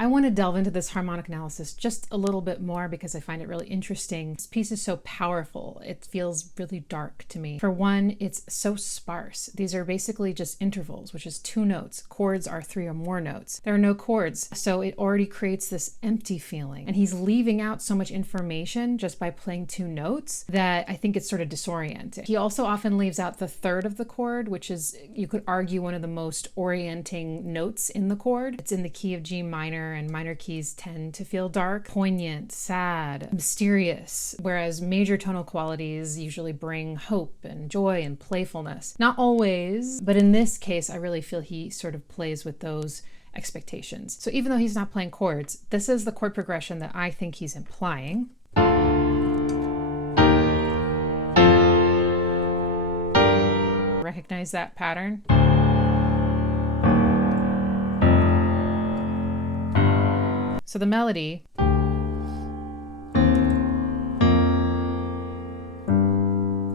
I want to delve into this harmonic analysis just a little bit more because I find it really interesting. This piece is so powerful. It feels really dark to me. For one, it's so sparse. These are basically just intervals, which is 2 notes. Chords are 3 or more notes. There are no chords, so it already creates this empty feeling. And he's leaving out so much information just by playing 2 notes that I think it's sort of disorienting. He also often leaves out the third of the chord, which is, you could argue, one of the most orienting notes in the chord. It's in the key of G minor, and minor keys tend to feel dark, poignant, sad, mysterious, whereas major tonal qualities usually bring hope and joy and playfulness. Not always, but in this case, I really feel he sort of plays with those expectations. So even though he's not playing chords, this is the chord progression that I think he's implying. Recognize that pattern? So the melody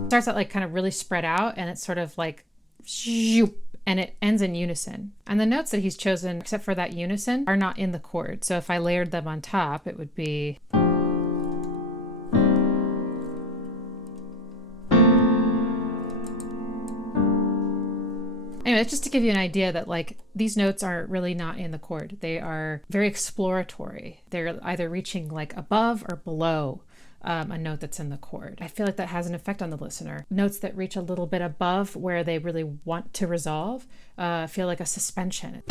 starts out like kind of really spread out, and it's sort of like shoop, and it ends in unison. And the notes that he's chosen, except for that unison, are not in the chord. So if I layered them on top, it would be anyway, it's just to give you an idea that like these notes are really not in the chord. They are very exploratory. They're either reaching like above or below a note that's in the chord. I feel like that has an effect on the listener. Notes that reach a little bit above where they really want to resolve feel like a suspension.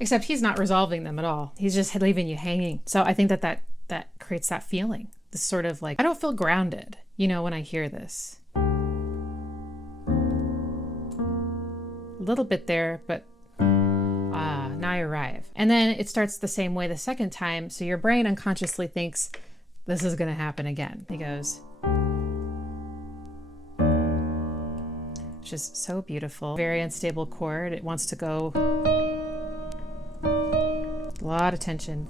Except he's not resolving them at all. He's just leaving you hanging. So I think that creates that feeling. This sort of like, I don't feel grounded, you know, when I hear this. A little bit there, but now I arrive. And then it starts the same way the second time, so your brain unconsciously thinks this is going to happen again. He goes, which is so beautiful. Very unstable chord. It wants to go. A lot of tension.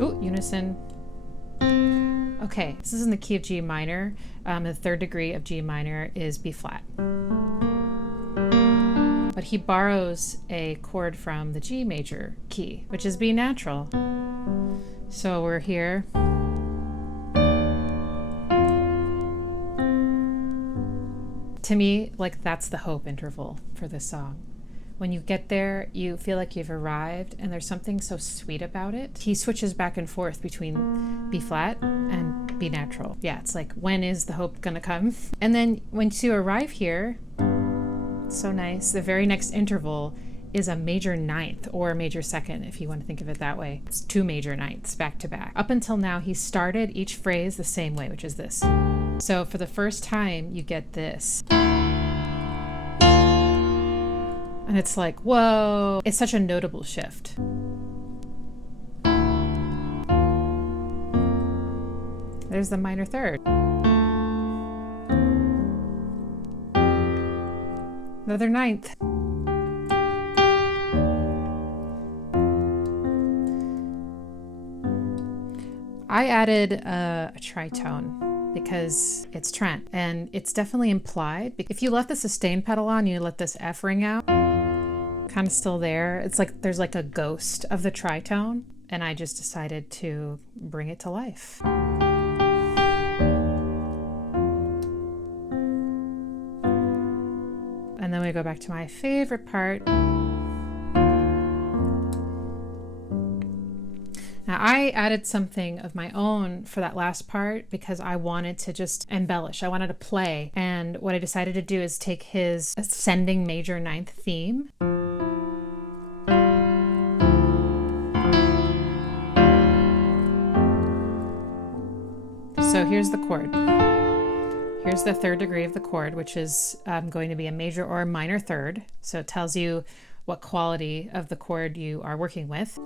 Ooh, unison. Okay, this is in the key of G minor. The 3rd degree of G minor is B flat. But he borrows a chord from the G major key, which is B natural. So we're here. To me, like, that's the hope interval for this song. When you get there, you feel like you've arrived, and there's something so sweet about it. He switches back and forth between B flat and B natural. Yeah, it's like, when is the hope gonna come? And then once you arrive here, it's so nice. The very next interval is a major 9th or a major 2nd, if you want to think of it that way. It's 2 major 9ths back to back. Up until now, he started each phrase the same way, which is this. So for the first time, you get this. And it's like, whoa, it's such a notable shift. There's the minor 3rd. Another 9th. I added a tritone because it's Trent, and it's definitely implied. If you left the sustain pedal on, you let this F ring out, kind of still there. It's like there's like a ghost of the tritone, and I just decided to bring it to life. And then we go back to my favorite part. Now I added something of my own for that last part because I wanted to just embellish. I wanted to play. And what I decided to do is take his ascending major 9th theme. So here's the chord. Here's the 3rd degree of the chord, which is going to be a major or a minor 3rd. So it tells you what quality of the chord you are working with.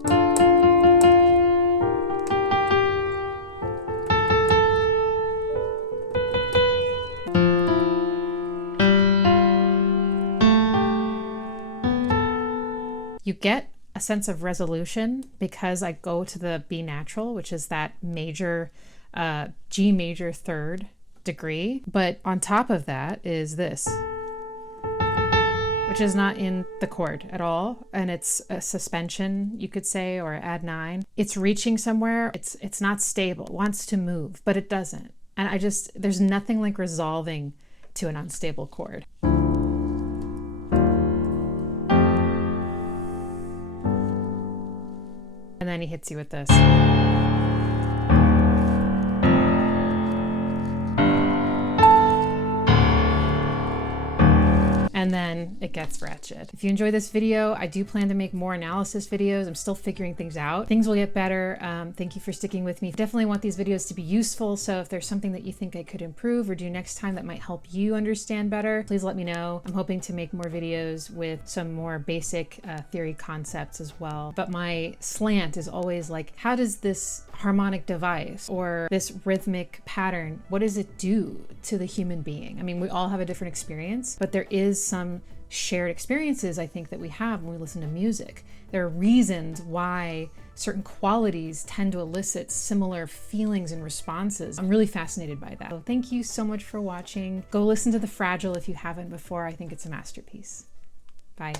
You get a sense of resolution because I go to the B natural, which is that major G major 3rd degree. But on top of that is this. which is not in the chord at all. And it's a suspension, you could say, or add 9. It's reaching somewhere. It's not stable. It wants to move, but it doesn't. And there's nothing like resolving to an unstable chord. And then he hits you with this. And then it gets wretched. If you enjoy this video, I do plan to make more analysis videos. I'm still figuring things out. Things will get better. Thank you for sticking with me. Definitely want these videos to be useful. So if there's something that you think I could improve or do next time that might help you understand better, please let me know. I'm hoping to make more videos with some more basic theory concepts as well. But my slant is always like, how does this harmonic device or this rhythmic pattern, what does it do to the human being? I mean, we all have a different experience, but there is some shared experiences I think that we have when we listen to music. There are reasons why certain qualities tend to elicit similar feelings and responses. I'm really fascinated by that. So thank you so much for watching. Go listen to the Fragile if you haven't before. I think it's a masterpiece. Bye.